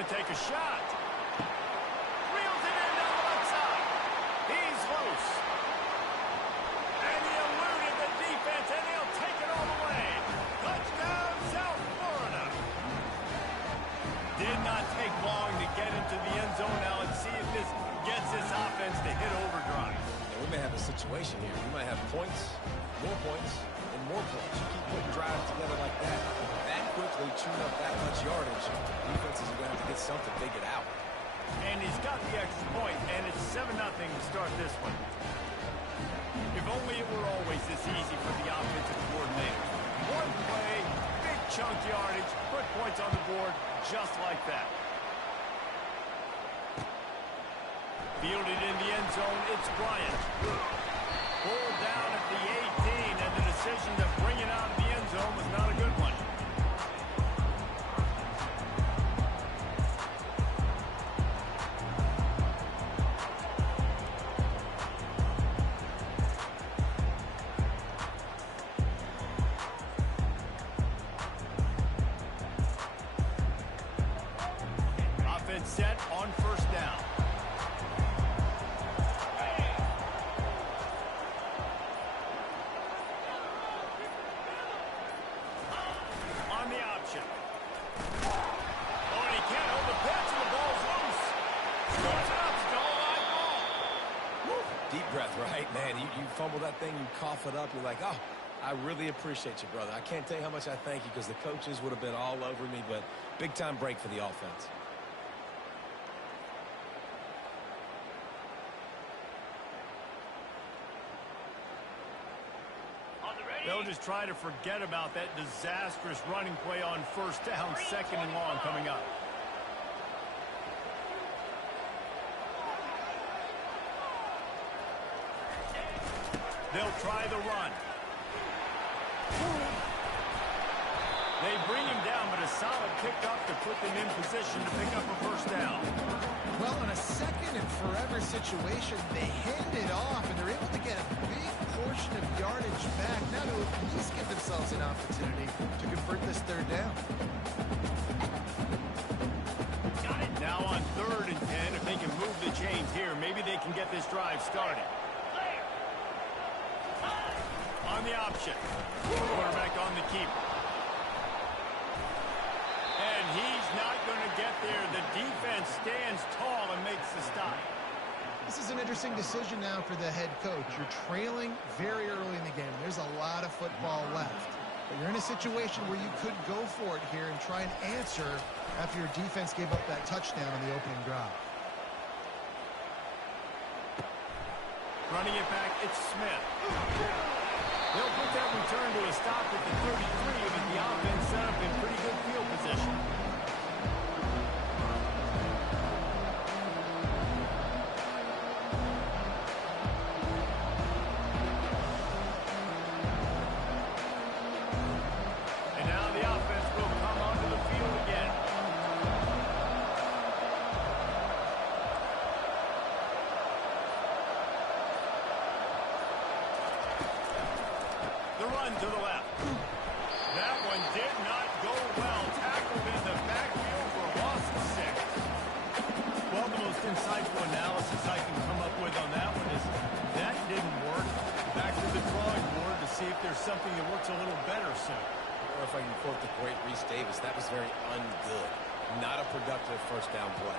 going to take a shot. Reels it in down the left side. He's loose. And he eluded the defense, and he'll take it all the way. Touchdown, South Florida. Did not take long to get into the end zone. Now let's see if this gets this offense to hit overdrive. Yeah, we may have a situation here. We might have points, and more points. You keep putting drives together like that quickly chewing up that much yardage. Defenses are going to have to get something to get out. And he's got the extra point, and it's 7-0 to start this one. If only it were always this easy for the offensive coordinator. One play, big chunk yardage, put points on the board just like that. Fielded in the end zone, it's Bryant. Pulled down at the 18, and the decision to bring it out of the end zone was not a good one. Offense set on first down. Right, man, you fumble that thing, you cough it up, you're like, oh, I really appreciate you, brother. I can't tell you how much I thank you because the coaches would have been all over me, but big-time break for the offense. They'll just try to forget about that disastrous running play on first down, 2nd and long coming up. They'll try the run. They bring him down, but a solid pickup to put them in position to pick up a first down. Well, in a 2nd and forever situation, they hand it off, and they're able to get a big portion of yardage back. Now to at least give themselves an opportunity to convert this 3rd down. Got it. Now on 3rd and 10, if they can move the chains here, maybe they can get this drive started. On the option. Quarterback on the keeper. And he's not going to get there. The defense stands tall and makes the stop. This is an interesting decision now for the head coach. You're trailing very early in the game. There's a lot of football left. But you're in a situation where you could go for it here and try and answer after your defense gave up that touchdown on the opening drive. Running it back, it's Smith. They'll put that return to a stop at the 33, but the offense set up in pretty good field position. And now the offense will come onto the field again. The run to the left. That one did not go well. Tackled in the backfield for a loss of 6. Well, the most insightful analysis I can come up with on that one is that didn't work. Back to the drawing board to see if there's something that works a little better soon. Or if I can quote the great Reese Davis, that was very ungood. Not a productive first down play.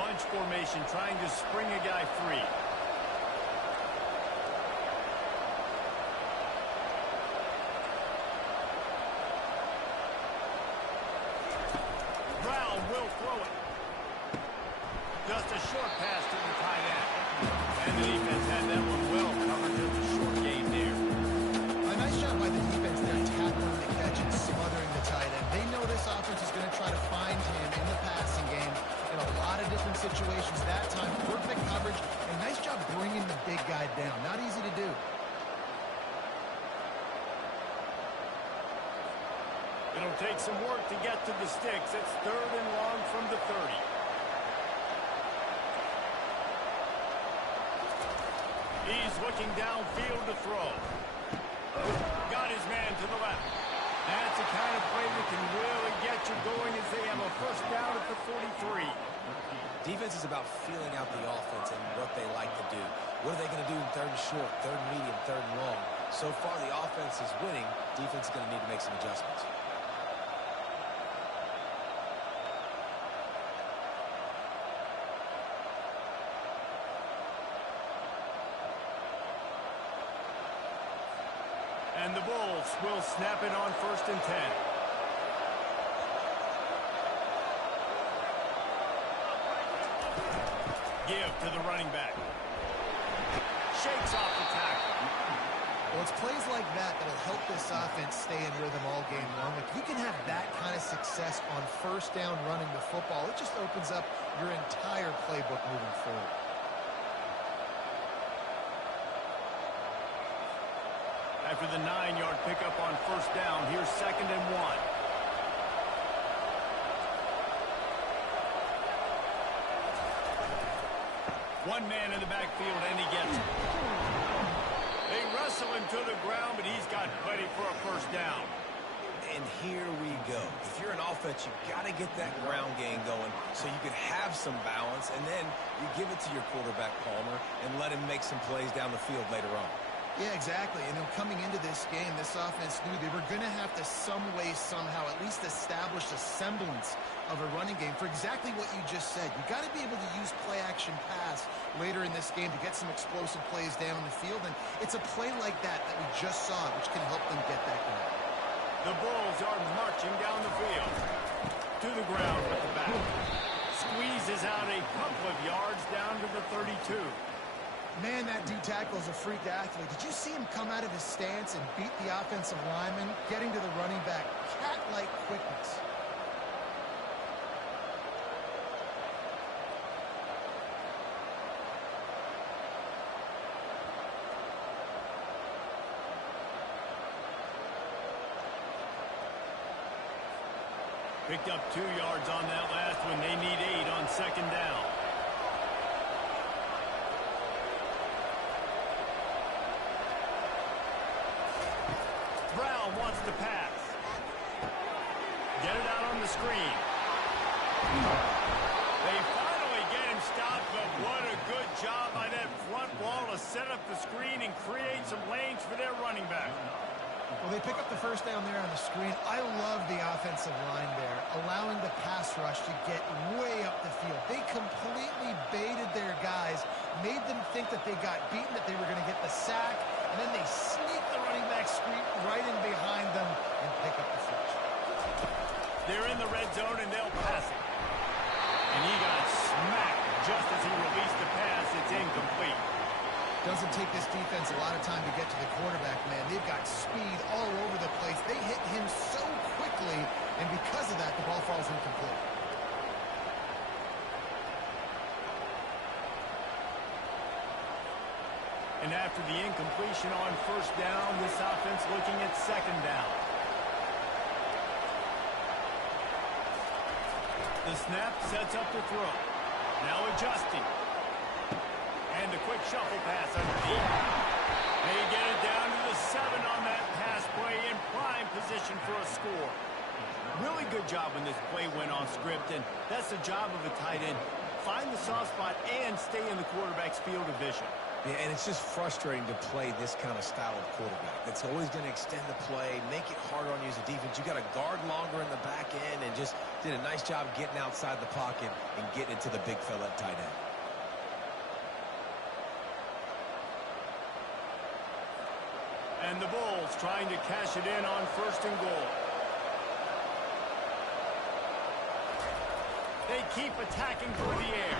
Bunch formation trying to spring a guy free. Will throw it. Just a short pass to the tight end. And the defense had that one well covered. Just a short gain there. A nice job by the defense there, tackling the catch and smothering the tight end. They know this offense is going to try to find him in the passing game in a lot of different situations. That time, perfect coverage, and nice job bringing the big guy down. Not easy to do. It'll take some work to get to the sticks. It's 3rd and long from the 30. He's looking downfield to throw. Got his man to the left. That's the kind of play that can really get you going as they have a first down at the 43. Defense is about feeling out the offense and what they like to do. What are they going to do in third and short, third and medium, third and long? So far, the offense is winning. Defense is going to need to make some adjustments. And the Bulls will snap it on 1st and 10. Give to the running back. Shakes off the tackle. Well, it's plays like that that'll help this offense stay in rhythm all game long. If you can have that kind of success on 1st down running the football, it just opens up your entire playbook moving forward. After the 9-yard pickup on 1st down, here's 2nd and 1. One man in the backfield, and he gets it. They wrestle him to the ground, but he's got plenty for a 1st down. And here we go. If you're an offense, you've got to get that ground game going so you can have some balance, and then you give it to your quarterback, Palmer, and let him make some plays down the field later on. Yeah, exactly. And coming into this game, this offense knew they were going to have to some way, somehow, at least establish a semblance of a running game for exactly what you just said. You got to be able to use play-action pass later in this game to get some explosive plays down the field. And it's a play like that that we just saw, which can help them get that going. The Bulls are marching down the field. To the ground with the back. Squeezes out a couple of yards down to the 32. Man, that D-tackle is a freak athlete. Did you see him come out of his stance and beat the offensive lineman, getting to the running back? Cat-like quickness. Picked up 2 yards on that last one. They need 8 on 2nd down. Brown wants to pass. Get it out on the screen. They finally get him stopped, but what a good job by that front wall to set up the screen and create some lanes for their running back. Well, they pick up the 1st down there on the screen. I love the offensive line there, allowing the pass rush to get way up the field. They completely baited their guys, made them think that they got beaten, that they were going to get the sack, and then they sneak the running back screen right in behind them and pick up the first. They're in the red zone, and they'll pass it. And he got smacked just as he released the pass. It's incomplete. Doesn't take this defense a lot of time to get to the quarterback, man. They've got speed all over the place. They hit him so quickly, and because of that, the ball falls incomplete. And after the incompletion on 1st down, this offense looking at 2nd down. The snap sets up the throw. Now adjusting. And a quick shuffle pass underneath. They get it down to the 7 on that pass play in prime position for a score. Really good job when this play went off script, and that's the job of a tight end. Find the soft spot and stay in the quarterback's field of vision. Yeah, and it's just frustrating to play this kind of style of quarterback. That's always going to extend the play, make it harder on you as a defense. You got to guard longer in the back end, and just did a nice job getting outside the pocket and getting into the big fella at tight end. And the Bulls trying to cash it in on 1st and goal. They keep attacking through the air.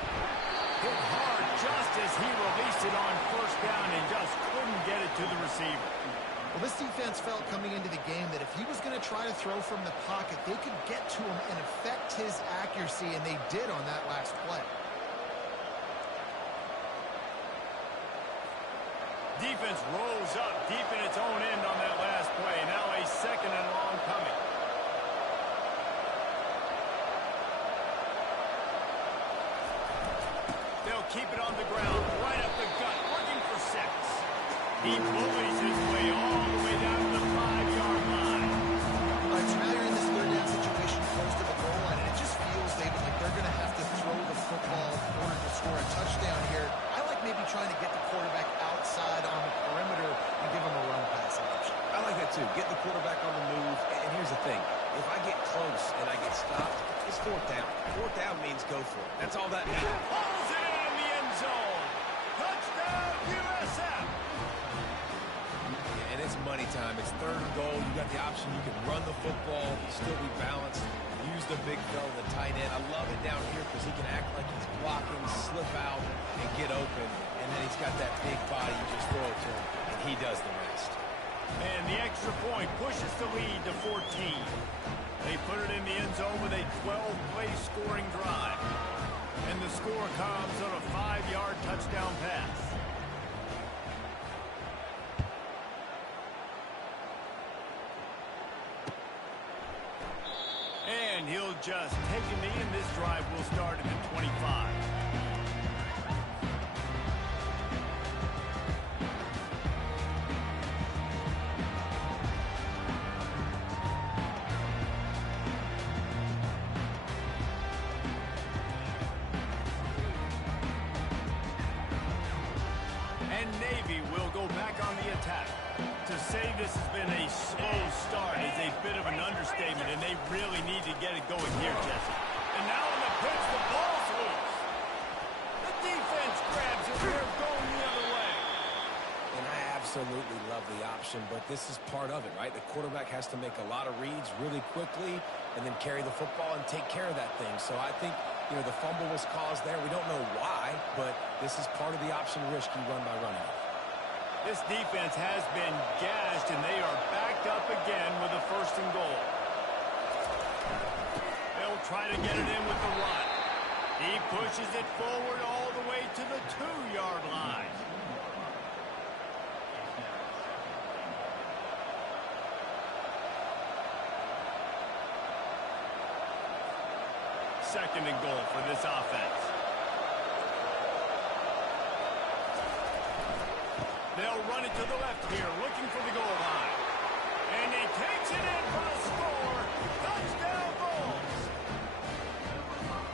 Hit hard just as he released it on 1st down and just couldn't get it to the receiver. Well, this defense felt coming into the game that if he was going to try to throw from the pocket, they could get to him and affect his accuracy, and they did on that last play. Defense rolls up deep in its own end on that last play. Now a 2nd and long coming. They'll keep it on the ground, right up the gut, looking for 6. He bullies his way all the way down to the 5-yard line. All right, so now you're in this 3rd down situation close to the goal line, and it just feels too. Get the quarterback on the move. And here's the thing. If I get close and I get stopped, it's fourth down. Fourth down means go for it. That's all that means. Pulls it in the end zone. Touchdown, USF. And it's money time. It's third and goal. You got the option. You can run the football, still be balanced, use the big fella, the tight end. I love it down here because he can act like he's blocking, slip out, and get open. And then he's got that big body. You just throw it to him, and he does the rest. And the extra point pushes the lead to 14. They put it in the end zone with a 12-play scoring drive. And the score comes on a 5-yard touchdown pass. And he'll just take a knee, and this drive will start at the 25. And Navy will go back on the attack. To say this has been a slow start is a bit of an understatement, and they really need to get it going here, Jesse. And now on the pitch, the ball's loose. The defense grabs it. They're going the other way. And I absolutely love the option, but this is part of it, right? The quarterback has to make a lot of reads really quickly and then carry the football and take care of that thing. So I think, the fumble was caused there. We don't know why, but this is part of the option risk you run by running it. This defense has been gashed, and they are backed up again with a first and goal. They'll try to get it in with the run. He pushes it forward all the way to the 2-yard line. Second and goal for this offense. They'll run it to the left here, looking for the goal line. And he takes it in for the score. Touchdown Bulls.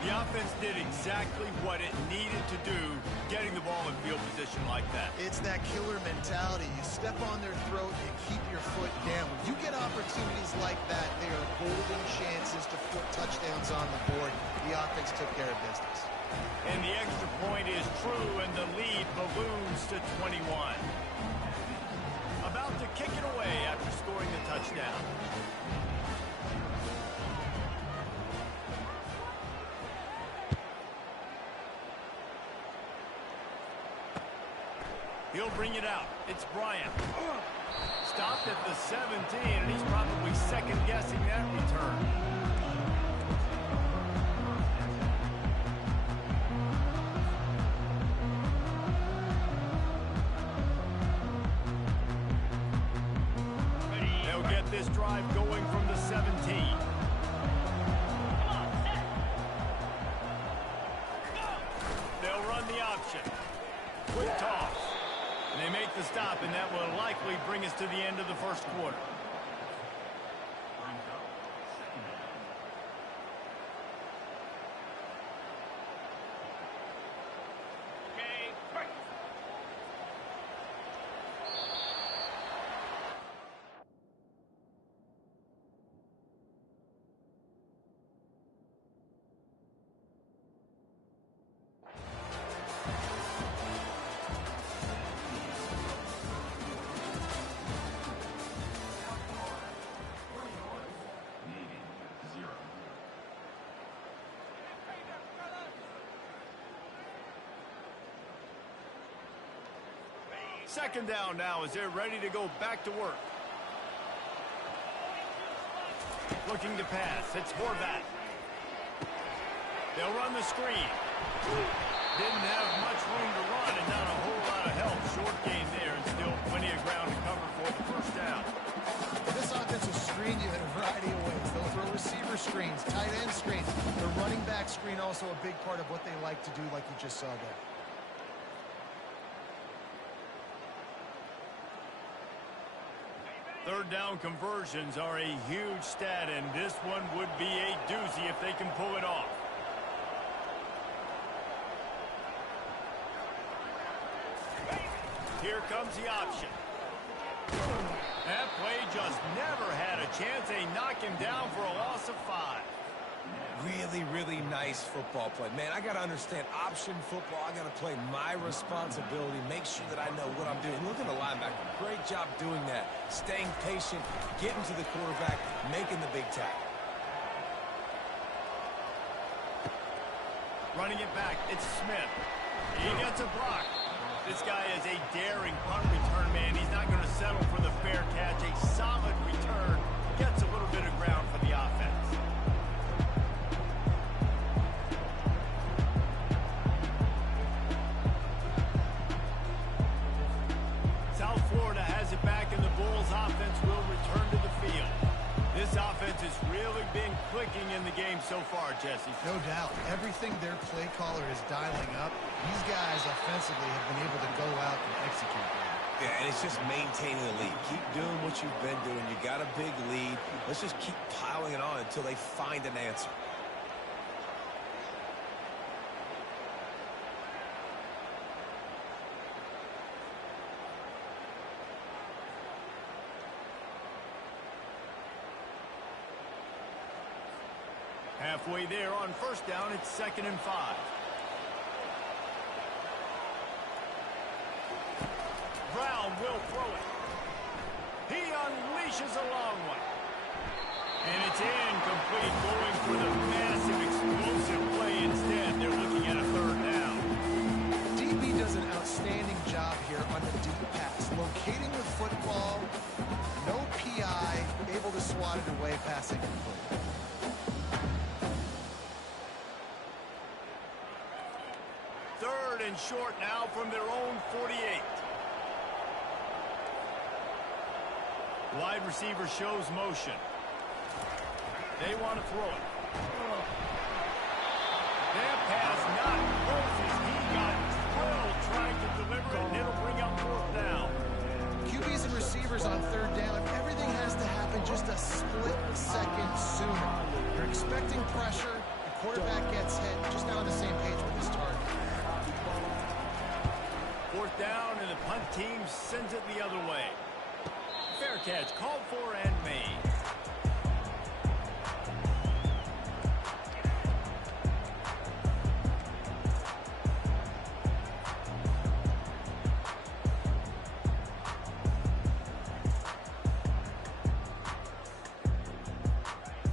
The offense did exactly what it needed to do, getting the ball in field position like that. It's that killer mentality. You step on their throat, you keep your foot down. When you get opportunities like that, they are golden chances to put touchdowns on the board. The offense took care of business. And the extra point is true, and the lead balloons to 21. About to kick it away after scoring the touchdown. He'll bring it out. It's Bryant. Stopped at the 17, and he's probably second-guessing that return. They'll get this drive going from the 17. They'll run the option. Quick toss. And they make the stop, and that will likely bring us to the end of the first quarter. Second down now as they're ready to go back to work. Looking to pass. It's Horvath. They'll run the screen. Didn't have much room to run and not a whole lot of help. Short gain there and still plenty of ground to cover for the first down. This offense will screen you in a variety of ways. They'll throw receiver screens, tight end screens. The running back screen also a big part of what they like to do, like you just saw there. Third down conversions are a huge stat, and this one would be a doozy if they can pull it off. Here comes the option. That play just chance they knock him down for a loss of 5. Really, really nice football play. Man, I got to understand option football. I got to play my responsibility, make sure that I know what I'm doing. Look at the linebacker. Great job doing that. Staying patient, getting to the quarterback, making the big tackle. Running it back, it's Smith. He gets a block. This guy is a daring punt return man. He's not going to settle for the fair catch. A solid return. Gets a little bit of ground for the offense. South Florida has it back, and the Bulls offense will return to the field. This offense has really been clicking in the game so far, Jesse. No doubt. Everything their play caller is dialing up, these guys offensively have been able to go out and execute that. Yeah, and it's just maintaining the lead. Keep doing what you've been doing. You got a big lead. Let's just keep piling it on until they find an answer. Halfway there on first down, it's 2nd and 5. Brown will throw it. He unleashes a long one. And it's incomplete, going for the massive explosive play instead. They're looking at a 3rd down. DB does an outstanding job here on the deep pass. Locating the football, no PI, able to swat it away, passing complete. And short now from their own 48. Wide receiver shows motion. They want to throw it. That pass not close. He got drilled trying to deliver it, and it'll bring up 4th down. QBs and receivers on 3rd down, everything has to happen just a split second sooner. You're expecting pressure, the quarterback gets hit, just not on the same page with his target. 4th down, and the punt team sends it the other way. Fair catch called for and made.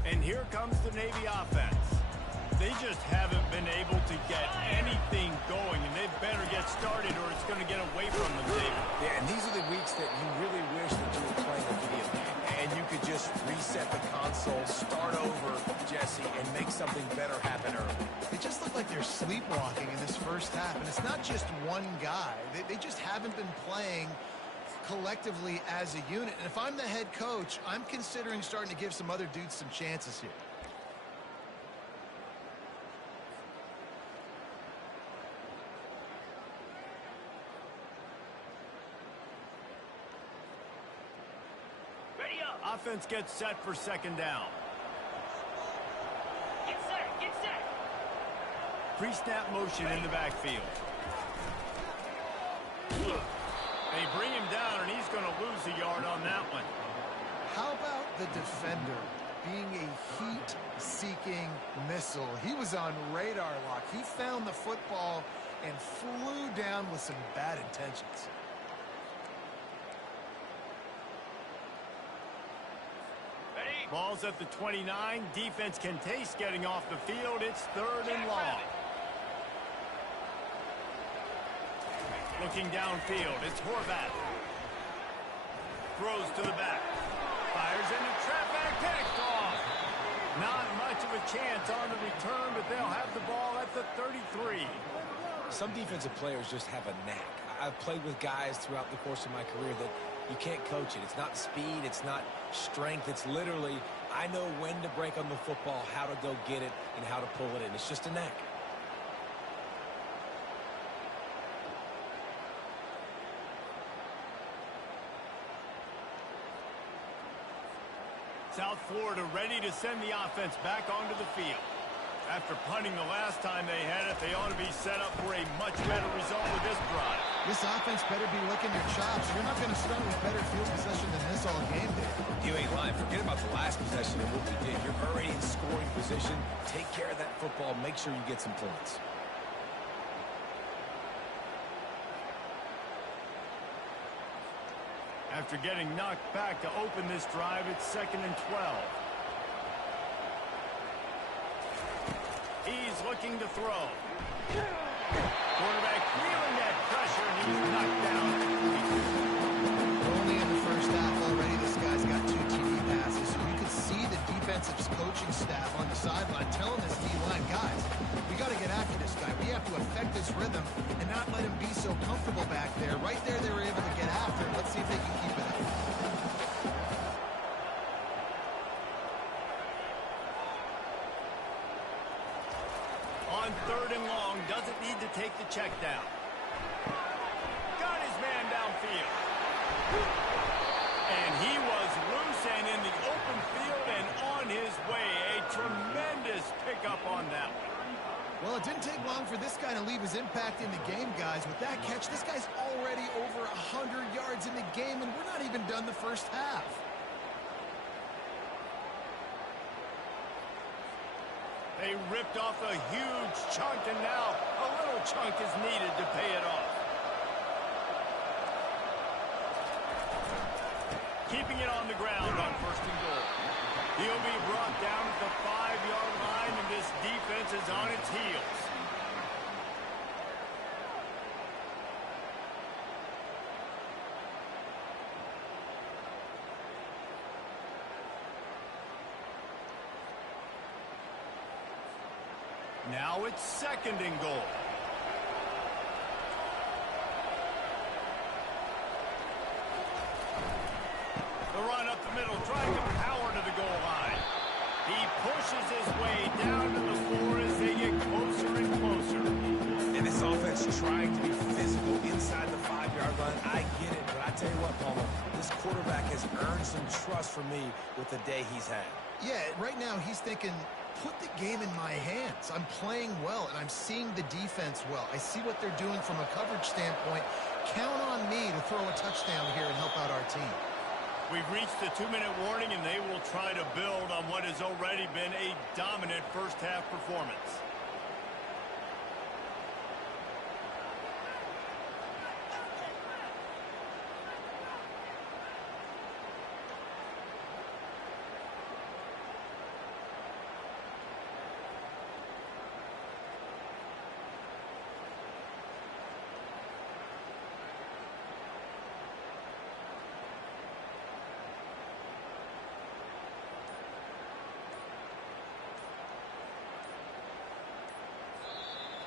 And here comes the Navy offense. They just haven't been able to get anything going, and they better get started or it's going to get away from them, David. Yeah, and these are the weeks that you really wish that you were playing a video game, and you could just reset the console, start over, Jesse, and make something better happen early. They just look like they're sleepwalking in this first half, and it's not just one guy. They just haven't been playing collectively as a unit. And if I'm the head coach, I'm considering starting to give some other dudes some chances here. Offense gets set for 2nd down. Get set, get set. Pre-snap motion in the backfield. They bring him down, and he's going to lose a yard on that one. How about the defender being a heat-seeking missile? He was on radar lock. He found the football and flew down with some bad intentions. Ball's at the 29. Defense can taste getting off the field. It's 3rd and long. Looking downfield, it's Horvath. Throws to the back. Fires into trap back, picked off. Not much of a chance on the return, but they'll have the ball at the 33. Some defensive players just have a knack. I've played with guys throughout the course of my career that you can't coach it. It's not speed, it's not strength. It's literally, I know when to break on the football, how to go get it, and how to pull it in. It's just a knack. South Florida ready to send the offense back onto the field. After punting the last time they had it, they ought to be set up for a much better result with this drive. This offense better be licking your chops. You're not going to start with better field possession than this all game, Dave. You ain't lying. Forget forget about the last possession and what we did. You're already in scoring position. Take care of that football. Make sure you get some points. After getting knocked back to open this drive, it's 2nd and 12. He's looking to throw. Quarterback feeling that pressure, and he's knocked down. Only in the first half already, this guy's got 2 TD passes, so you can see the defensive coaching staff on the sideline telling this D-line, guys, we got to get after this guy. We have to affect this rhythm and not let him be so comfortable back there. Right there, they were able to get after him. Let's see if they can keep it up. On 3rd and long, doesn't need to take the check down. Got his man downfield. And he was loose and in the open field and on his way. A tremendous pickup on that one. Well, it didn't take long for this guy to leave his impact in the game, guys. With that catch, this guy's already over 100 yards in the game, and we're not even done the first half. They ripped off a huge chunk, and now a little chunk is needed to pay it off. Keeping it on the ground on 1st and goal. He'll be brought down at the 5-yard line, and this defense is on its heels. Now it's 2nd and goal. The run up the middle, trying to power to the goal line. He pushes his way down to the floor as they get closer and closer. And this offense trying to be physical inside the 5-yard line. I get it, but I tell you what, Palmer, this quarterback has earned some trust from me with the day he's had. Yeah, right now he's thinking, put the game in my hands. I'm playing well, and I'm seeing the defense well. I see what they're doing from a coverage standpoint. Count on me to throw a touchdown here and help out our team. We've reached the 2-minute warning, and they will try to build on what has already been a dominant first-half performance.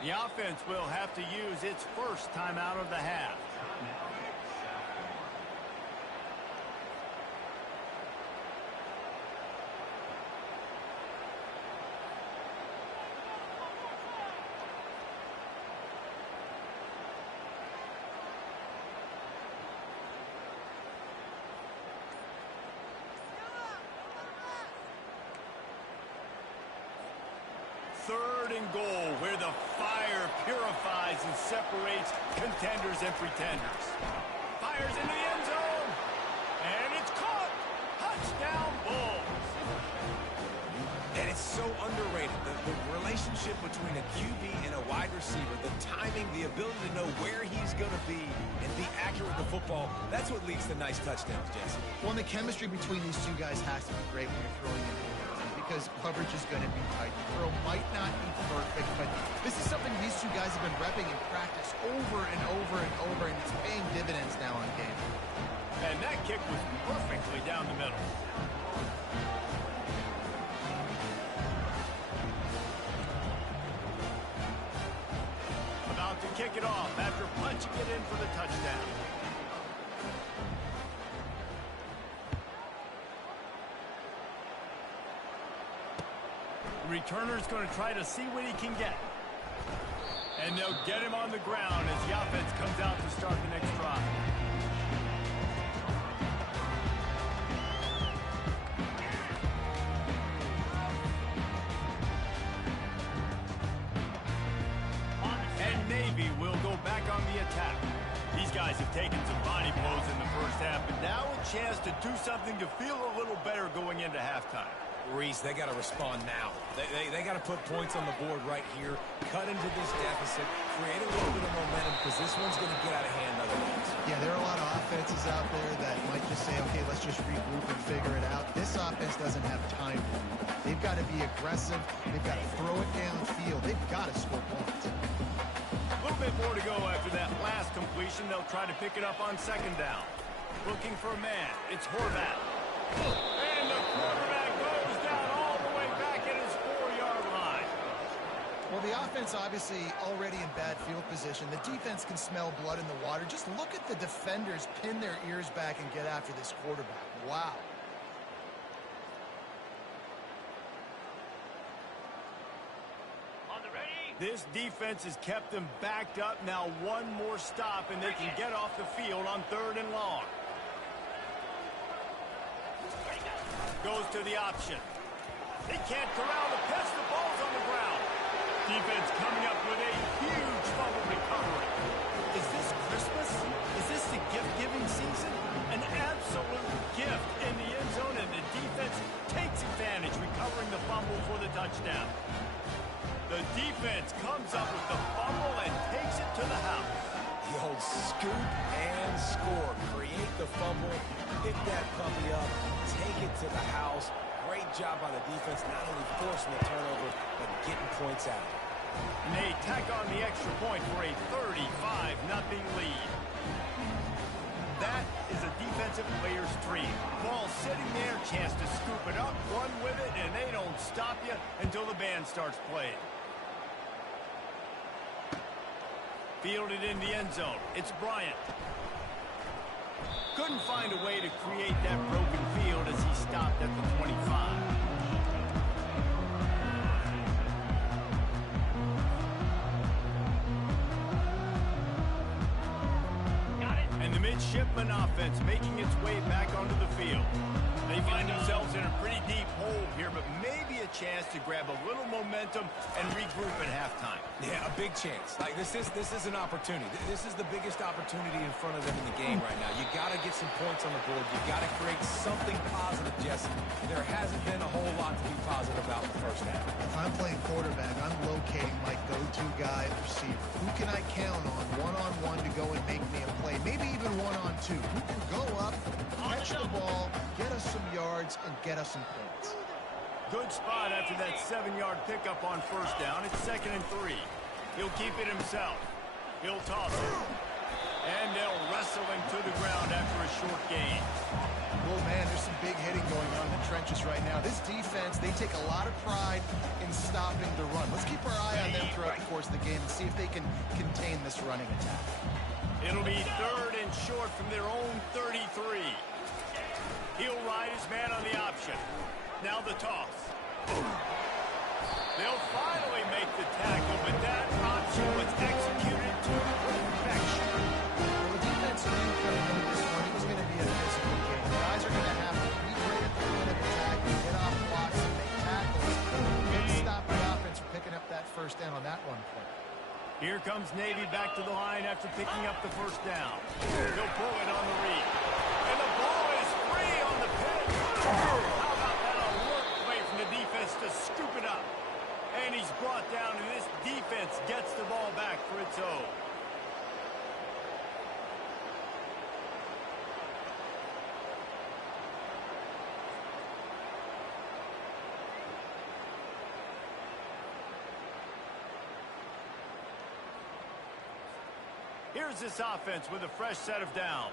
The offense will have to use its first timeout of the half. Third and goal, where the fire purifies and separates contenders and pretenders. Fires into the end zone, and it's caught. Touchdown, Bulls. And it's so underrated. The relationship between a QB and a wide receiver, the timing, the ability to know where he's going to be and be accurate with the football, that's what leads to nice touchdowns, Jesse. Well, and the chemistry between these two guys has to be great when you're throwing in because coverage is going to be tight. The throw might not be perfect, but this is something these two guys have been repping in practice over and over and over, and it's paying dividends now on game. And that kick was perfectly down the middle. About to kick it off after punching it in for the touchdown. The returner's going to try to see what he can get. And they'll get him on the ground as the offense comes out to start the next drive. And Navy will go back on the attack. He's guys have taken some body blows in the first half, but now a chance to do something to feel a little better going into halftime. Reese, they got to respond now. They got to put points on the board right here, cut into this deficit, create a little bit of momentum, because this one's going to get out of hand otherwise. Yeah, there are a lot of offenses out there that might just say, okay, let's just regroup and figure it out. This offense doesn't have time for that. They've got to be aggressive. They've got to throw it downfield. They've got to score points. A little bit more to go after that last completion. They'll try to pick it up on second down. Looking for a man. It's Horvath. And the quarterback goes down all the way back at his 4-yard line. Well, the offense obviously already in bad field position. The defense can smell blood in the water. Just look at the defenders pin their ears back and get after this quarterback. Wow. This defense has kept them backed up. Now one more stop, and they can get off the field on 3rd and long. Goes to the option. They can't corral the pitch. The ball's on the ground. Defense coming up with a huge fumble recovery. Is this Christmas? Is this the gift-giving season? An absolute gift in the end zone, and the defense takes advantage, recovering the fumble for the touchdown. The defense comes up with the fumble and takes it to the house. The old scoop and score. Create the fumble, pick that puppy up, take it to the house. Great job by the defense, not only forcing the turnover, but getting points out. And they tack on the extra point for a 35-0 lead. That is a defensive player's dream. Ball sitting there, chance to scoop it up, run with it, and they don't stop you until the band starts playing. Fielded in the end zone. It's Bryant. Couldn't find a way to create that broken field as he stopped at the 25. And the midshipman offense making its way back onto the field. They find themselves in a pretty deep hole here, but maybe a chance to grab a little momentum and regroup at halftime. Yeah, a big chance. Like this is an opportunity. This is the biggest opportunity in front of them in the game right now. You got to get some points on the board. You got to create something positive, Jesse. There hasn't been a whole lot to be positive about in the first half. If I'm playing quarterback, I'm locating my go-to guy at receiver. Who can I count on one-on-one to go and make me a play? Maybe even one-on-two. Who can go up, catch the ball, get us some yards, and get us some points. Good spot after that 7-yard pickup on first down. It's 2nd and 3. He'll keep it himself. He'll toss it. And they'll wrestle him to the ground after a short gain. Oh, man, there's some big hitting going on in the trenches right now. This defense, they take a lot of pride in stopping the run. Let's keep our eye on them throughout the course of the game and see if they can contain this running attack. It'll be 3rd and short from their own 33. He'll ride his man on the option. Now the toss. They'll finally make the tackle, but that option was executed to perfection. Well, the defense knew coming into this one, it was going to be a physical game. Guys are going to have to be great at the point of attack, get off blocks, and make tackles. Good stop the offense for picking up that first down on that one play. Here comes Navy back to the line after picking up the first down. He'll pull it on the read. And the ball is free on the pitch. How about that alert play from the defense to scoop it up? And he's brought down, and this defense gets the ball back for its own. Here's this offense with a fresh set of downs.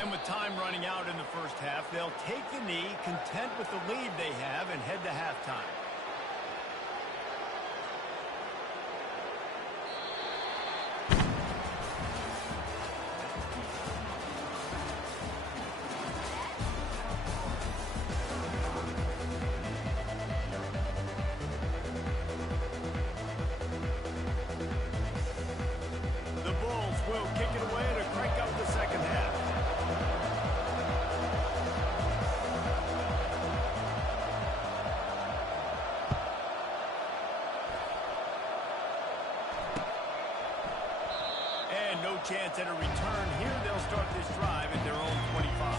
And with time running out in the first half, they'll take the knee, content with the lead they have, and head to halftime. The Bulls will kick it away to crank up the second half. chance at a return. Here they'll start this drive at their own 25.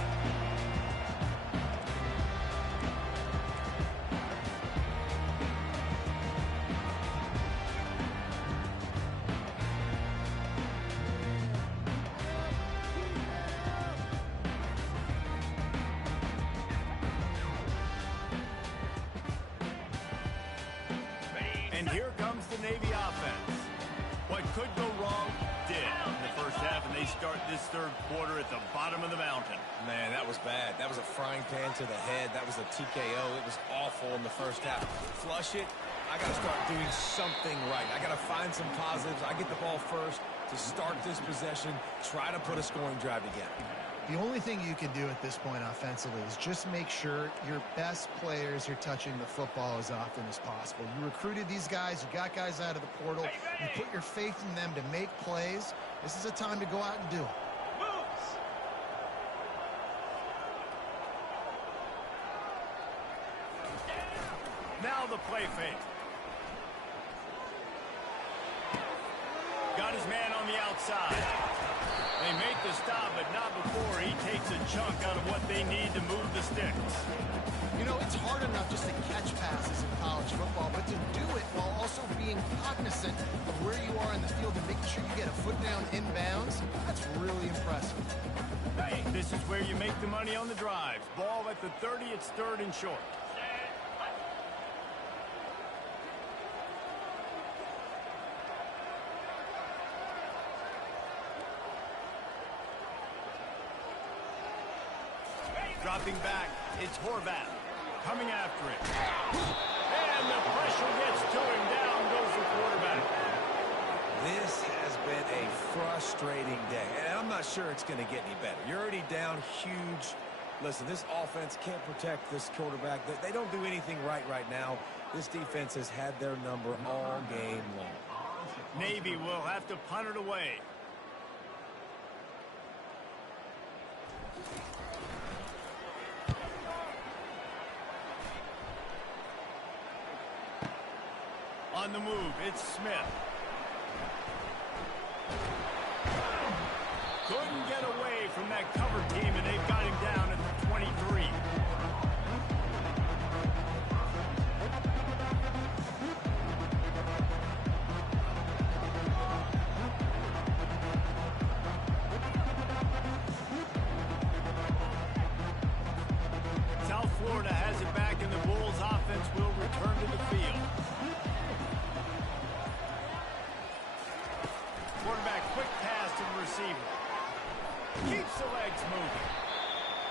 And here comes the Navy offense. What could go wrong did in the first half, and they start this third quarter at the bottom of the mountain. Man, that was bad. That was a frying pan to the head. That was a TKO. It was awful in the first half. Flush it. I got to start doing something right. I got to find some positives. I get the ball first to start this possession, try to put a scoring drive together. The only thing you can do at this point offensively is just make sure your best players are touching the football as often as possible. You recruited these guys. You got guys out of the portal. You put your faith in them to make plays. This is a time to go out and do it. Now the play fake. Got his man on the outside. They make the stop, but not before he takes a chunk out of what they need to move the sticks. You know, it's hard enough just to catch passes in college football, but to do it while also being cognizant of where you are in the field and making sure you get a foot down inbounds, that's really impressive. This is where you make the money on the drives. Ball at the 30, it's third and short. Dropping back, it's Horvath coming after it. And the pressure gets to him. Down goes the quarterback. This has been a frustrating day, and I'm not sure it's going to get any better. You're already down huge. Listen, this offense can't protect this quarterback. They don't do anything right now. This defense has had their number all game long. Navy will have to punt it away. On the move, it's Smith. Couldn't get away from that cover team, and they've got him down at the 23. South Florida has it back, and the Bulls offense will return to the field. Quarterback, quick pass to the receiver. Keeps the legs moving.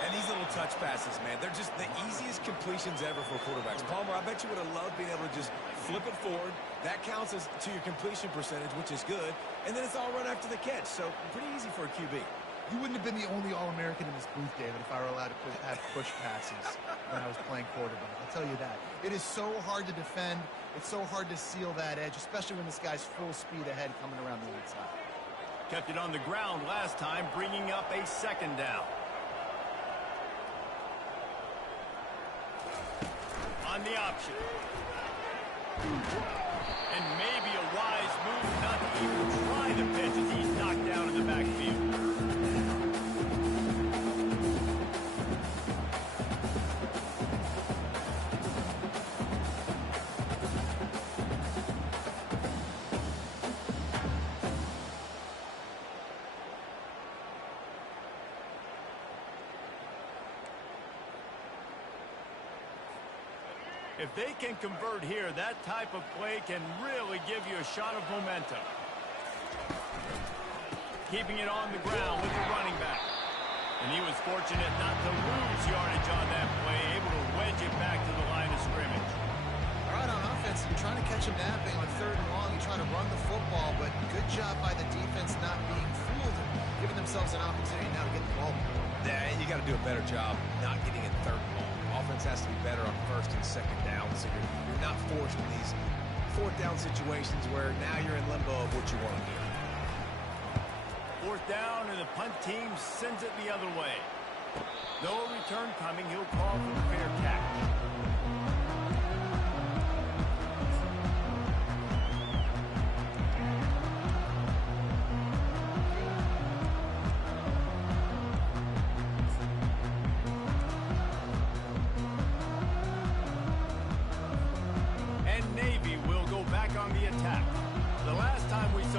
And these little touch passes, man, they're just the easiest completions ever for quarterbacks. Palmer, I bet you would have loved being able to just flip it forward. That counts as to your completion percentage, which is good. And then it's all run after the catch. So pretty easy for a QB. You wouldn't have been the only All-American in this booth, David, if I were allowed to have push passes when I was playing quarterback. I'll tell you that. It is so hard to defend. It's so hard to seal that edge, especially when this guy's full speed ahead coming around the outside. Kept it on the ground last time, bringing up a second down. On the option. And maybe a wise move not to even try the pitch as he's knocked down in the backfield. If they can convert here, that type of play can really give you a shot of momentum. Keeping it on the ground with the running back. And he was fortunate not to lose yardage on that play, able to wedge it back to the line of scrimmage. All right, on offense, you're trying to catch him napping on third and long. You're trying to run the football, but good job by the defense not being fooled and giving themselves an opportunity now to get the ball. Yeah, you got to do a better job not getting it third and long. Offense has to be better on first and second down, so you're not forced in these fourth down situations where now you're in limbo of what you want to do. Fourth down, and the punt team sends it the other way. No return coming. He'll call for the fair catch.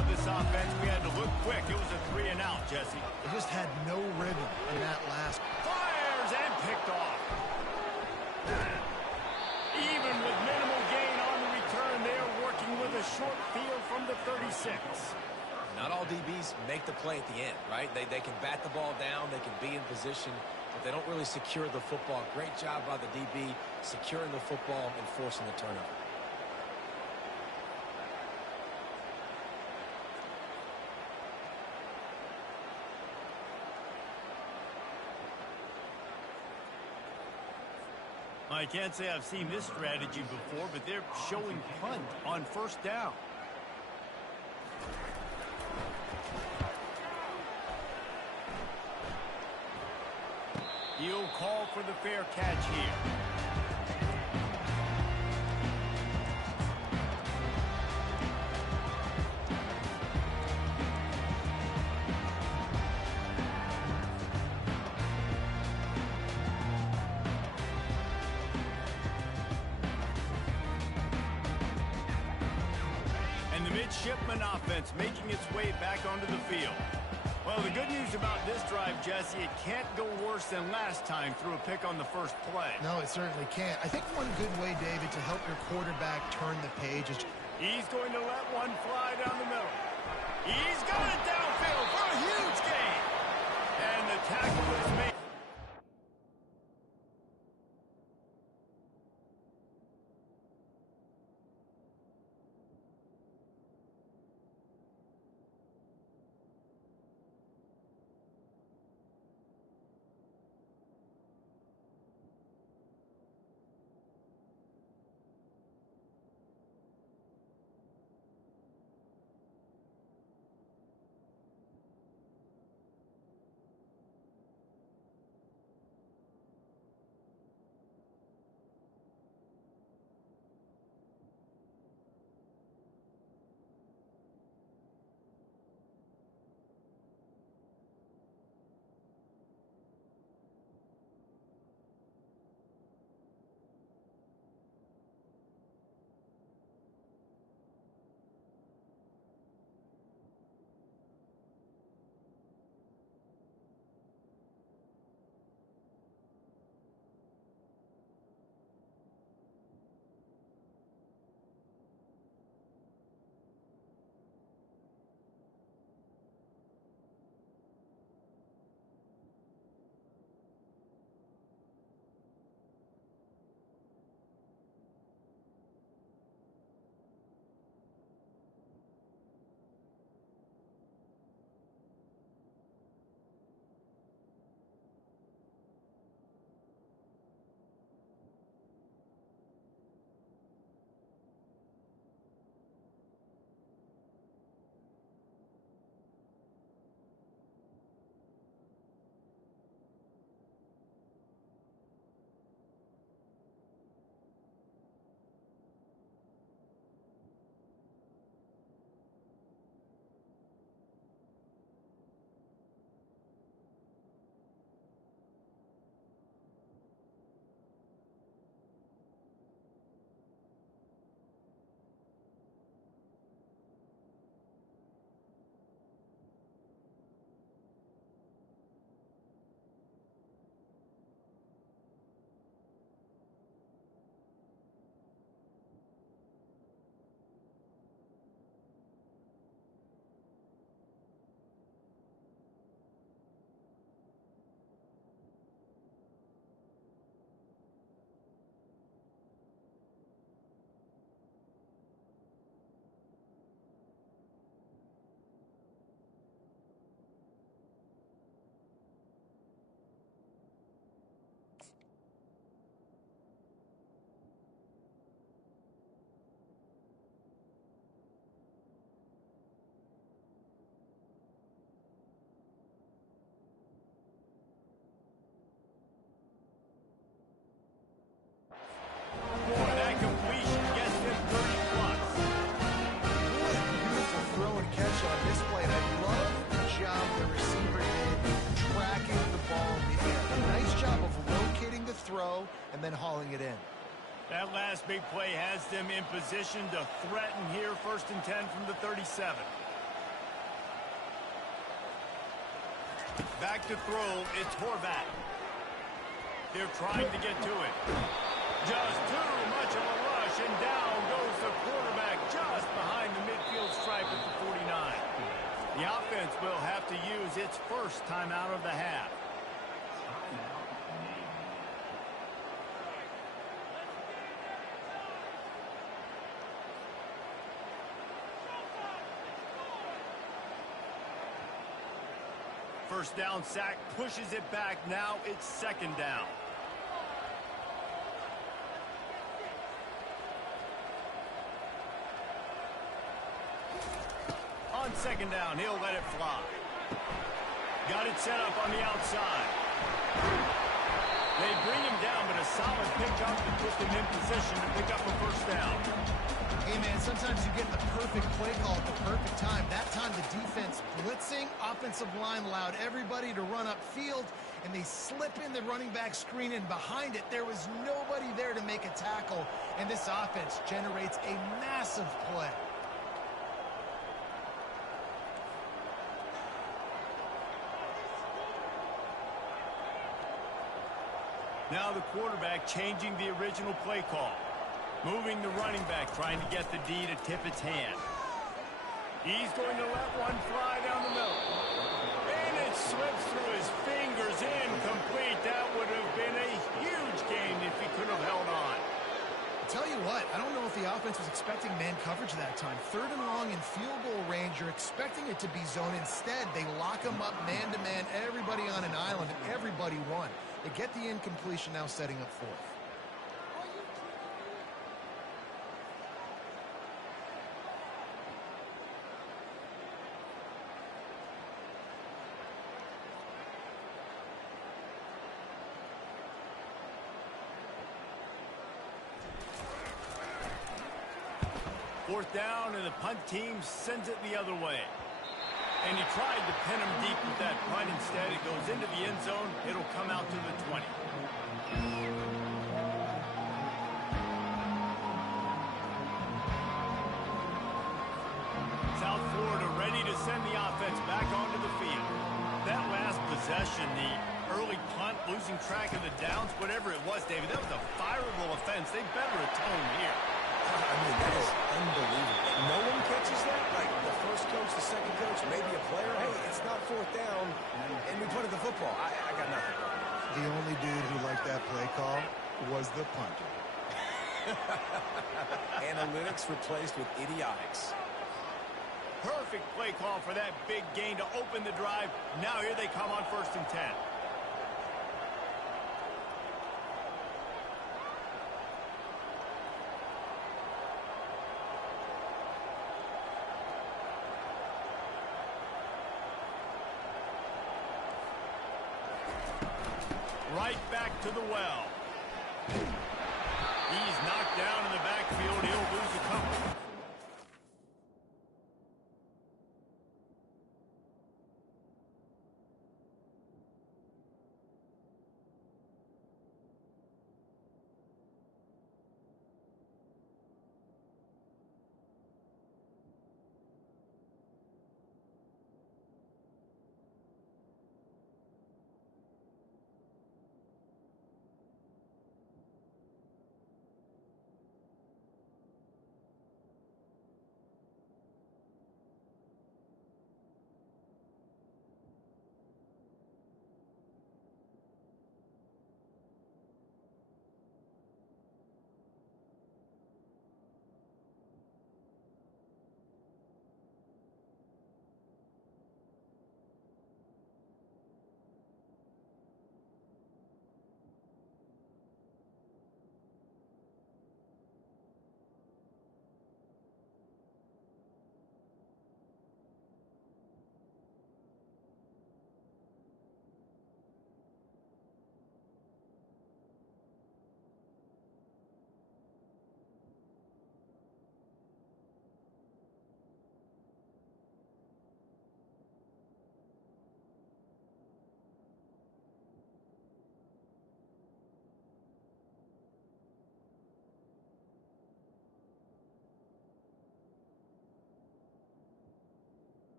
on this offense. We had to look quick. It was a 3-and-out, Jesse. They just had no rhythm in that last. Fires and picked off. Even with minimal gain on the return, they are working with a short field from the 36. Not all DBs make the play at the end, right? They can bat the ball down, they can be in position, but they don't really secure the football. Great job by the DB securing the football and forcing the turnover. I can't say I've seen this strategy before, but they're showing punt on first down. He'll call for the fair catch here. And the midshipman offense making its way back onto the field. Well, the good news about this drive, Jesse, it can't go worse than last time through a pick on the first play. No, it certainly can't. I think one good way, David, to help your quarterback turn the page is... He's going to let one fly down the middle. He's got it downfield for a huge gain. And the tackle is made. and then hauling it in. That last big play has them in position to threaten here, 1st and 10 from the 37. Back to throw, it's Horvat. They're trying to get to it. Just too much of a rush, and down goes the quarterback just behind the midfield stripe at the 49. The offense will have to use its first timeout of the half. First down sack pushes it back. Now it's second down. On second down, he'll let it fly. Got it set up on the outside. They bring him down, but a solid pickup to put them in position to pick up a first down. Hey, man, sometimes you get the perfect play call at the perfect time. That time the defense blitzing, offensive line allowed everybody to run upfield, and they slip in the running back screen, and behind it, there was nobody there to make a tackle, and this offense generates a massive play. Now the quarterback changing the original play call. Moving the running back, trying to get the D to tip its hand. He's going to let one fly down the middle. And it slips through his fingers, incomplete. That would have been a huge gain if he could have held on. Tell you what, I don't know if the offense was expecting man coverage that time. Third and long in field goal range, you're expecting it to be zone. Instead, they lock them up man-to-man, everybody on an island, and everybody won. They get the incompletion, now setting up fourth. Fourth down, and the punt team sends it the other way. And he tried to pin him deep with that punt. Instead, it goes into the end zone. It'll come out to the 20. South Florida ready to send the offense back onto the field. That last possession, the early punt, losing track of the downs, whatever it was, David, that was a fireable offense. They better atone here. I mean, that is unbelievable. No one catches that? Like the first coach, the second coach, maybe a player? Hey, it's not fourth down, and we punted the football. I got nothing. The only dude who liked that play call was the punter. Analytics replaced with idiotics. Perfect play call for that big gain to open the drive. Now here they come on 1st and 10. Right back to the well. He's knocked down in the backfield. He'll lose a couple.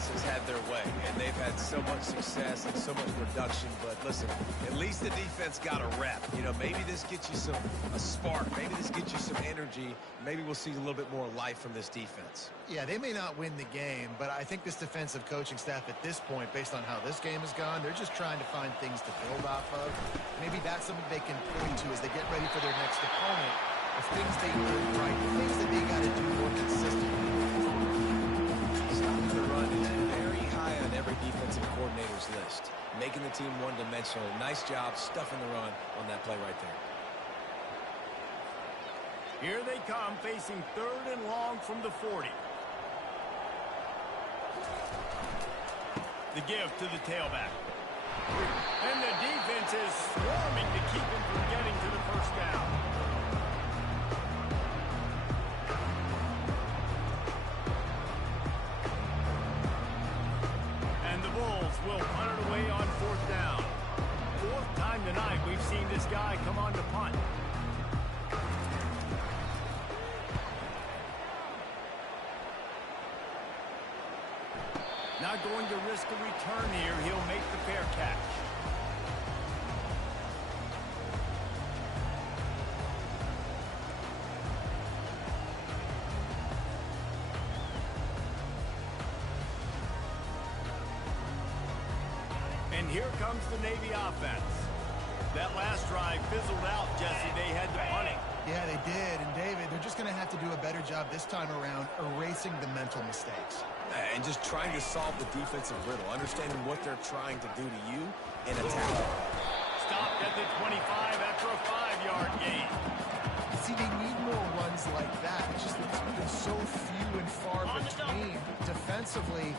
offense has had their way, and they've had so much success and so much production. But listen, at least the defense got a rep. You know, maybe this gets you a spark. Maybe this gets you some energy. Maybe we'll see a little bit more life from this defense. Yeah, they may not win the game, but I think this defensive coaching staff at this point, based on how this game has gone, they're just trying to find things to build off of. Maybe that's something they can point to as they get ready for their next opponent. Of things they did right, things that they got to do more consistently. Stopping the run is very high on every defensive coordinator's list. Making the team one-dimensional. Nice job stuffing the run on that play right there. Here they come, facing 3rd and long from the 40. The give to the tailback. And the defense is swarming to keep him from getting to the first down. Will punt it away on 4th down. 4th time tonight we've seen this guy come on to punt. Not going to risk a return here. He'll make the fair catch. And here comes the Navy offense. That last drive fizzled out, Jesse. They had to punt it. Yeah, they did. And, David, they're just going to have to do a better job this time around erasing the mental mistakes. And just trying to solve the defensive riddle, understanding what they're trying to do to you and attack. Stopped at the 25 after a 5-yard gain. See, they need more runs like that. It's just it's so few and far between. Defensively,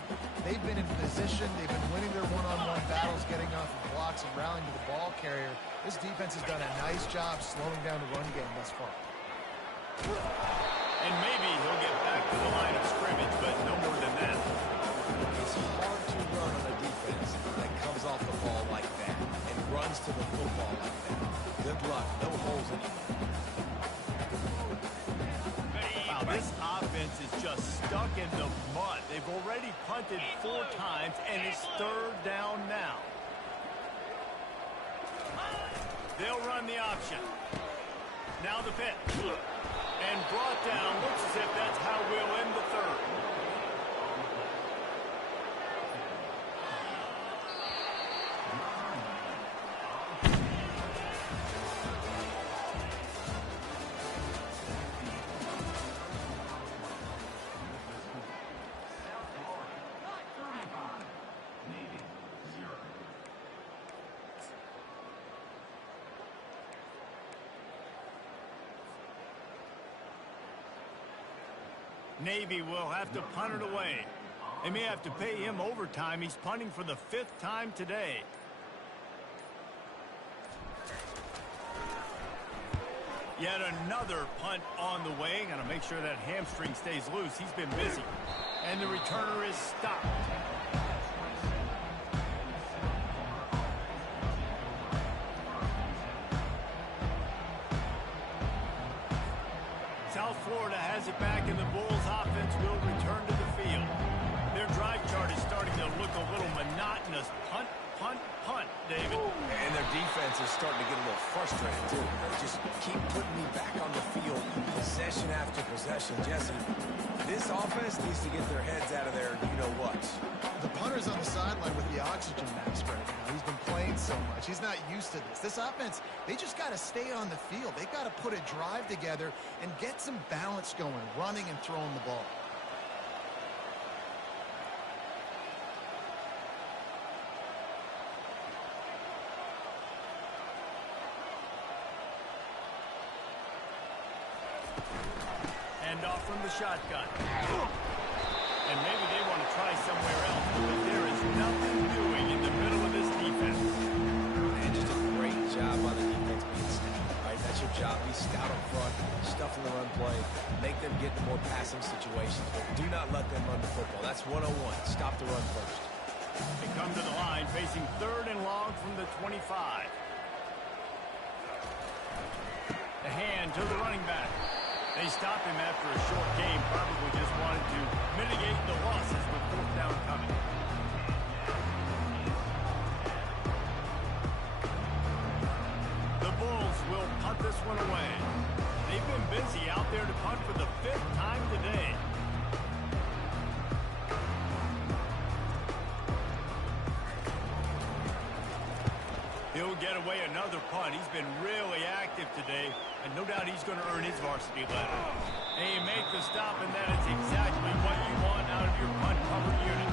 they've been in position. They've been winning their one-on-one battles, getting off of blocks and rallying to the ball carrier. This defense has done a nice job slowing down the run game thus far. And maybe he'll get back to the line of scrimmage, but no more than that. It's hard to run on a defense that comes off the ball like that and runs to the football like that. Good luck. No holes anymore. Wow, this offense is just stuck in the mud. They've already punted 4 times, and it's 3rd down now. They'll run the option. Now the pitch. And brought down. Looks as if that's how we'll end the 3rd. Navy will have to punt it away. They may have to pay him overtime. He's punting for the 5th time today. Yet another punt on the way. Got to make sure that hamstring stays loose. He's been busy. And the returner is stopped. South Florida has it back, and the Bulls offense will return to the field. Their drive chart is starting to look a little monotonous. Punt, punt, punt, David. And their defense is starting to get a little frustrated, too. They just keep putting me back on the field, possession after possession. Jesse, this offense needs to get their heads out of their you-know-what. The punter's on the sideline with the oxygen mask right now. He's been playing so much. He's not used to this. This offense, they just got to stay on the field. They've got to put a drive together and get some balance going, running and throwing the ball. Hand off from the shotgun. And maybe they want to try somewhere else, but there is nothing doing in the middle of this defense. And just a great job by the defense being stout, right? That's your job. Be stout up front, stuffing the run play, make them get into more passing situations, but do not let them run the football. That's 101. Stop the run first. They come to the line facing 3rd and long from the 25. The hand to the running back. They stopped him after a short game, probably just wanted to mitigate the losses with fourth down coming. The Bulls will punt this one away. They've been busy out there to punt for the 5th time today. He'll get away another punt. He's been really active today, and no doubt he's going to earn his varsity letter. And you make the stop, and that is exactly what you want out of your punt cover unit.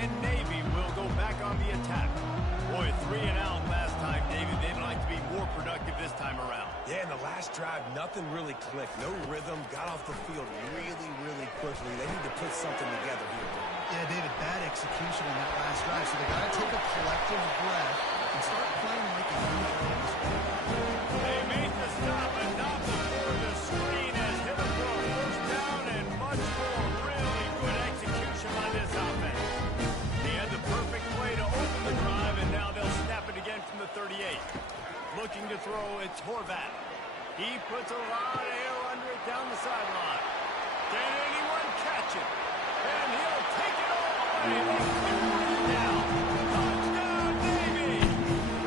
And Navy will go back on the attack. Boy, 3 and out last time, David. They'd like to be more productive this time around. Yeah, in the last drive, nothing really clicked. No rhythm, got off the field really, really quickly. They need to put something together here. Yeah, David, bad execution in that last drive, so they got to take a collective breath and start playing like a unit. They made the stop, and not before the screen has hit him for a first down and much more. Really good execution by this offense. They had the perfect play to open the drive, and now they'll snap it again from the 38. Looking to throw, it's Horvat. He puts a lot of air under it down the sideline. Can anyone catch it? And he'll take it all the way. They bring it down. Touchdown, Navy!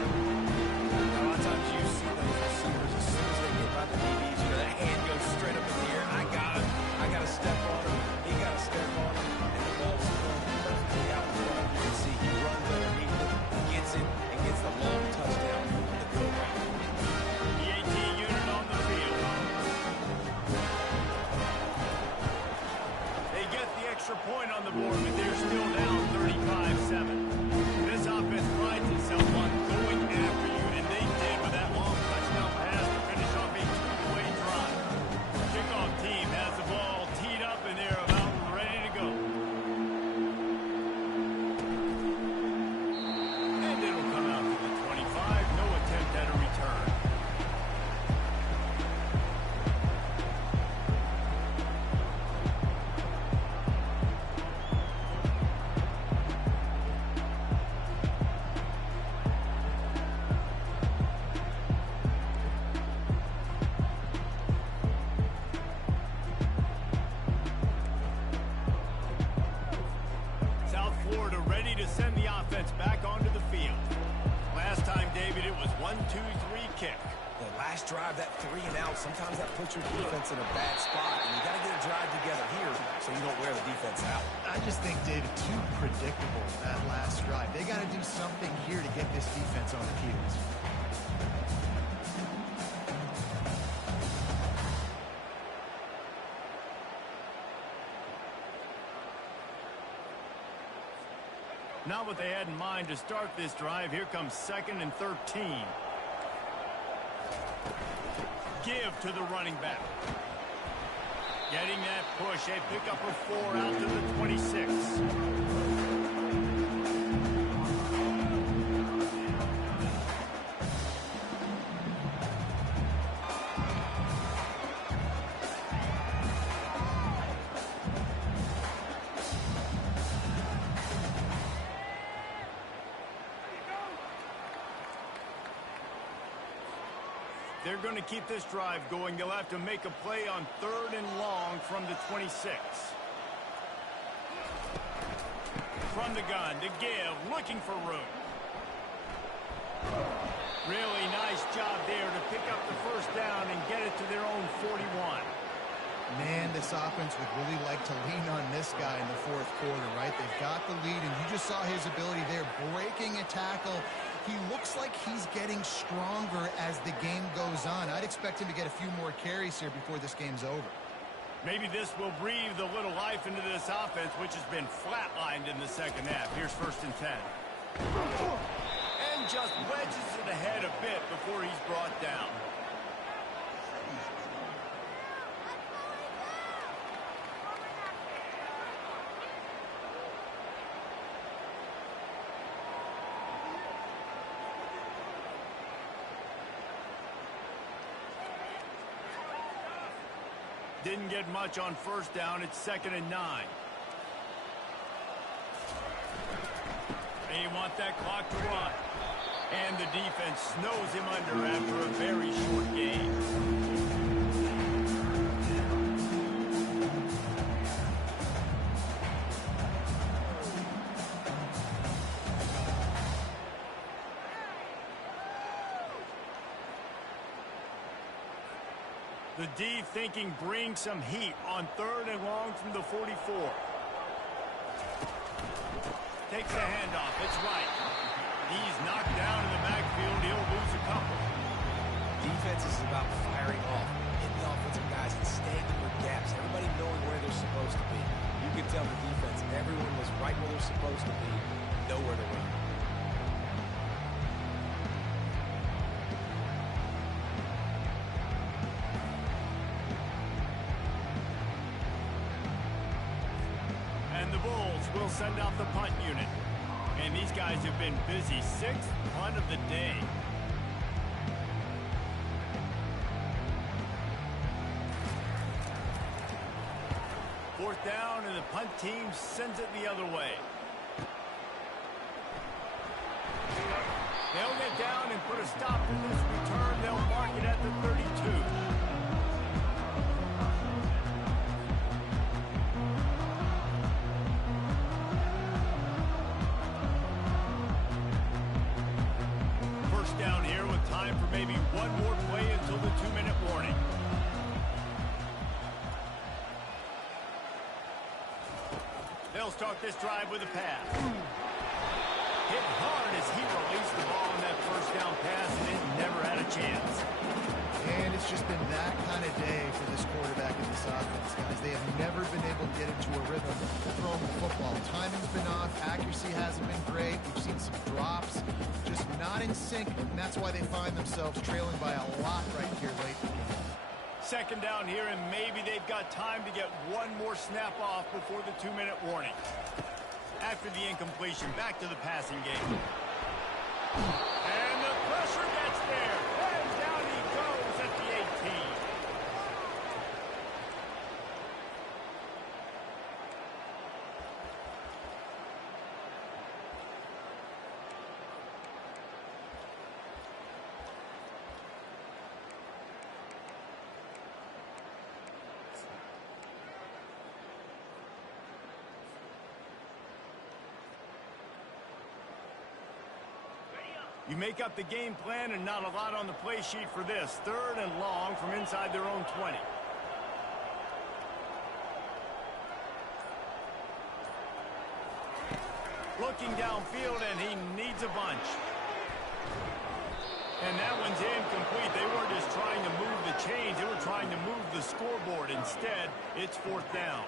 A lot of times you see those receivers, as soon as they get by the DBs, you know, that hand goes straight up in the air. I got to step on him. He got to step on him. And the ball's thrown perfectly out in front. You can see he runs underneath it, gets it, and gets the long touchdown on the go route. The AT unit on the field. They get the extra point on the board, but they're still down 35-7. This offense prides itself on going after you, and they did with that long touchdown pass to finish off a 2-play drive. Kickoff team has the ball teed up, and they're about ready to go. And it'll come out to the 25. No attempt at a return. South Florida ready to send the offense back onto the field. Last time, David, it was 1-2-3 kick. The last drive, that 3 and out, sometimes that puts your defense in a bad spot, and you got to get a drive together here so you don't wear the defense out. I just think, David, too predictable that last drive. They got to do something here to get this defense on the heels. Not what they had in mind to start this drive. Here comes 2nd and 13. Give to the running back. Getting that push. They pick up a 4 out to the 26. They're going to keep this drive going. They'll have to make a play on 3rd and long from the 26. From the gun to give, looking for room. Really nice job there to pick up the first down and get it to their own 41. Man, this offense would really like to lean on this guy in the 4th quarter, right? They've got the lead, and you just saw his ability there, breaking a tackle. He looks like he's getting stronger as the game goes on. I'd expect him to get a few more carries here before this game's over. Maybe this will breathe a little life into this offense, which has been flatlined in the second half. Here's 1st and 10. And just wedges it ahead a bit before he's brought down. Didn't get much on 1st down. It's 2nd and 9. They want that clock to run. And the defense snows him under after a very short game. The D thinking bring some heat on 3rd and long from the 44. Takes the handoff. It's right. He's knocked down in the backfield. He'll lose a couple. Defense is about firing off, hitting the offensive guys and staying in their gaps. Everybody knowing where they're supposed to be. You can tell the defense, everyone was right where they're supposed to be, nowhere to run. And the Bulls will send out the punt unit. And these guys have been busy. 6th punt of the day. Fourth down, and the punt team sends it the other way. They'll get down and put a stop to this return. They'll mark it at the 32. Down here with time for maybe one more play until the 2-minute warning. They'll start this drive with a pass. Hit hard as he released the ball on that first down pass, and it never had a chance. And it's just been that kind of day for this quarterback in this offense, guys. They have never been able to get into a rhythm throwing the football. Timing's been off. Accuracy hasn't been great. We've seen some drops. Just not in sync, and that's why they find themselves trailing by a lot right here late in the game. Second down here, and maybe they've got time to get one more snap off before the 2-minute warning. After the incompletion, back to the passing game. And the pressure gets there. And down he goes at the 18. You make up the game plan and not a lot on the play sheet for this. 3rd and long from inside their own 20. Looking downfield, and he needs a bunch. And that one's incomplete. They weren't just trying to move the chains. They were trying to move the scoreboard. Instead, it's 4th down.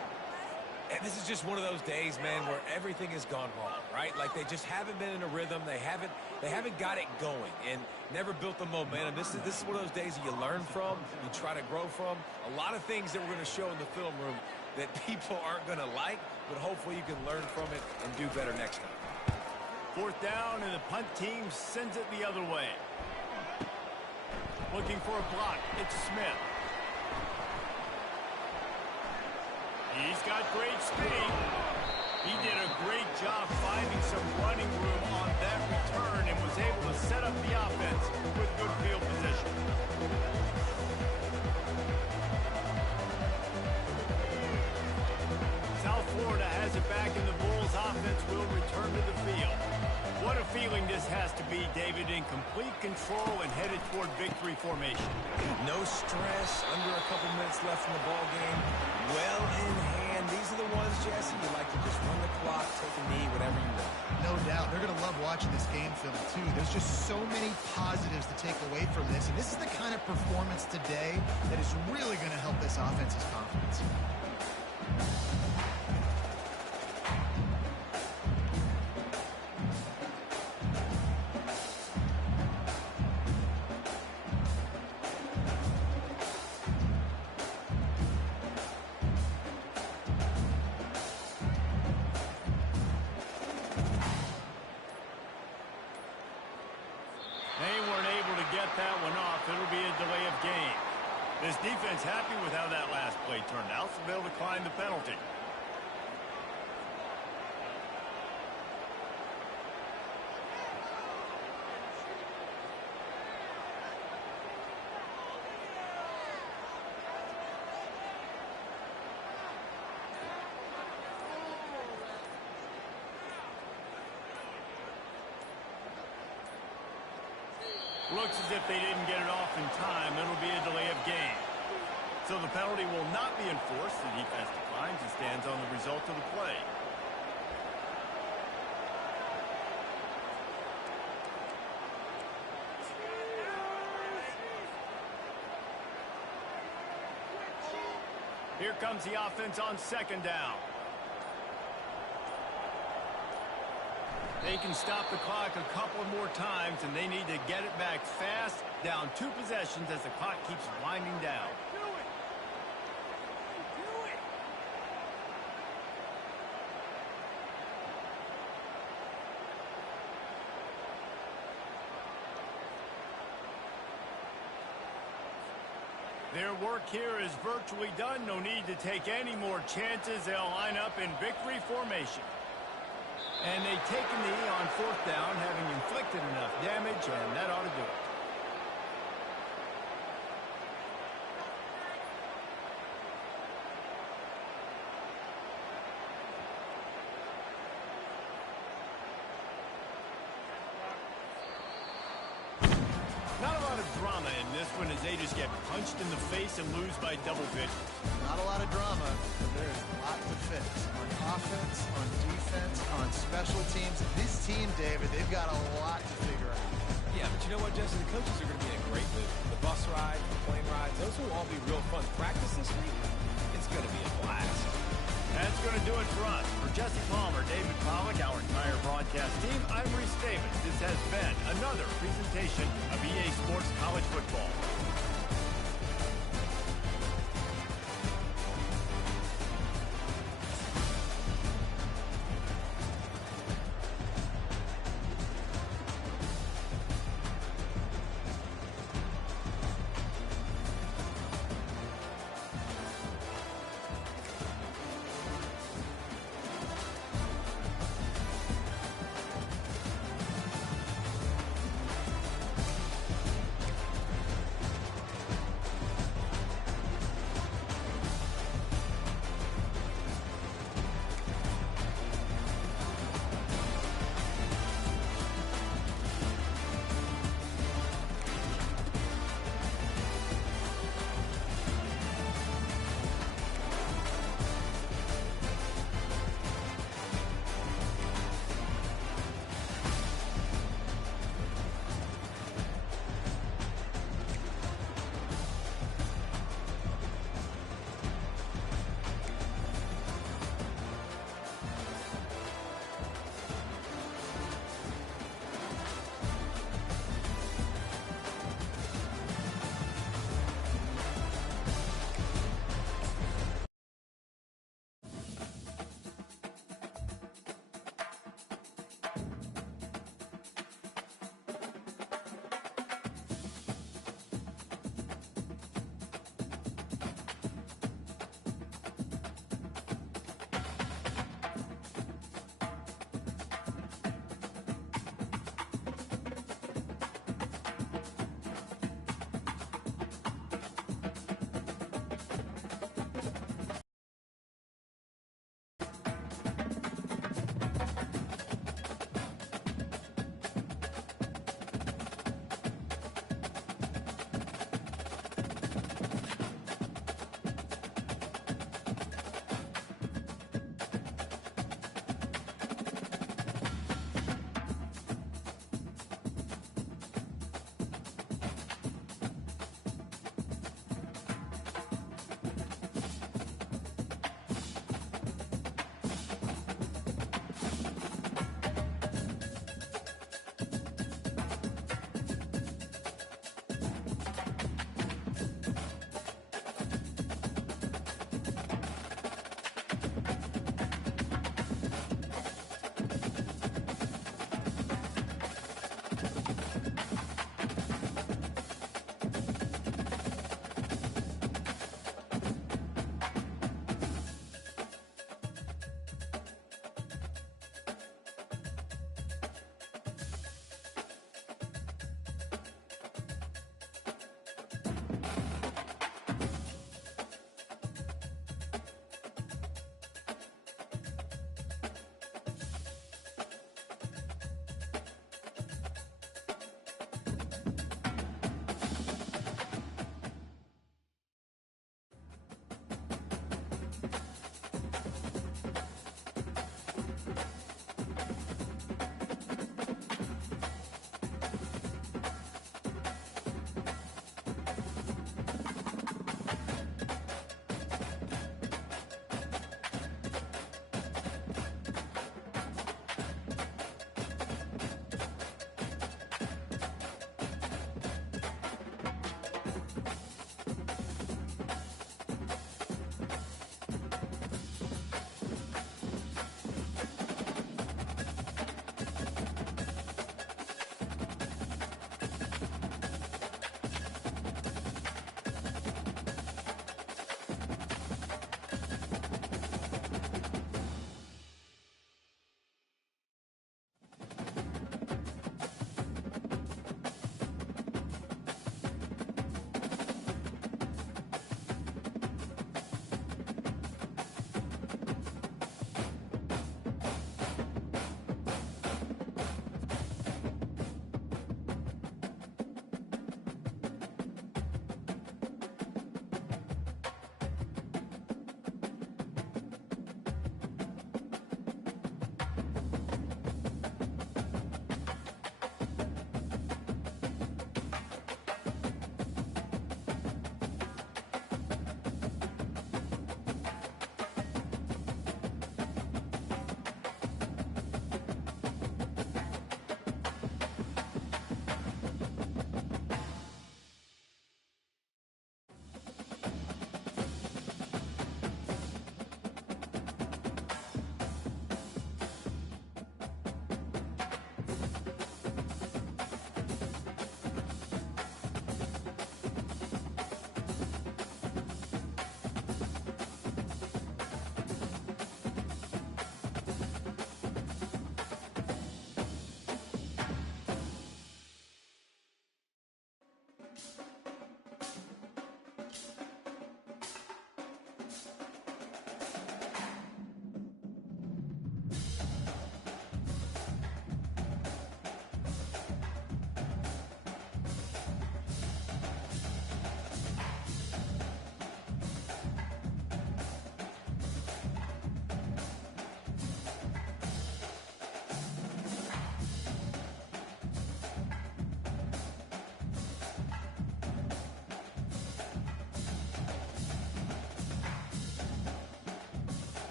And this is just one of those days, man, where everything has gone wrong, right? Like they just haven't been in a rhythm. They haven't got it going and never built the momentum. This is one of those days that you learn from, you try to grow from. A lot of things that we're going to show in the film room that people aren't going to like, but hopefully you can learn from it and do better next time. 4th down, and the punt team sends it the other way. Looking for a block. It's Smith. He's got great speed. He did a great job finding some running room on that return and was able to set up the offense with good field position. South Florida has it back, and the Bulls offense will return to the field. What a feeling this has to be, David, in complete control and headed toward victory formation. No stress, under a couple minutes left in the ball game. Well in hand. These are the ones, Jesse, you like to just run the clock, take a knee, whatever you want. No doubt. They're going to love watching this game film, too. There's just so many positives to take away from this, and this is the kind of performance today that is really going to help this offense's confidence. That one off. It'll be a delay of game. This defense happy with how that last play turned out, so they'll decline the penalty. Looks as if they didn't get it off in time. It'll be a delay of game. So the penalty will not be enforced. The defense declines and stands on the result of the play. Here comes the offense on second down. They can stop the clock a couple more times, and they need to get it back fast, down 2 possessions as the clock keeps winding down. Their work here is virtually done. No need to take any more chances. They'll line up in victory formation. And they take a knee on 4th down, having inflicted enough damage, and that ought to do it. Not a lot of drama in this one as they just get punched in the face and lose by double digits. Not a lot of drama, but there's a lot to fix. On offense, on defense, on special teams. This team, David, they've got a lot to figure out. Yeah, but you know what, Jesse? The coaches are going to be in a great mood. The bus ride, the plane rides, those will all be real fun. Practice this week, it's going to be a blast. That's going to do it for us. For Jesse Palmer, David Pollack, our entire broadcast team, I'm Reese Davis. This has been another presentation of EA Sports College Football.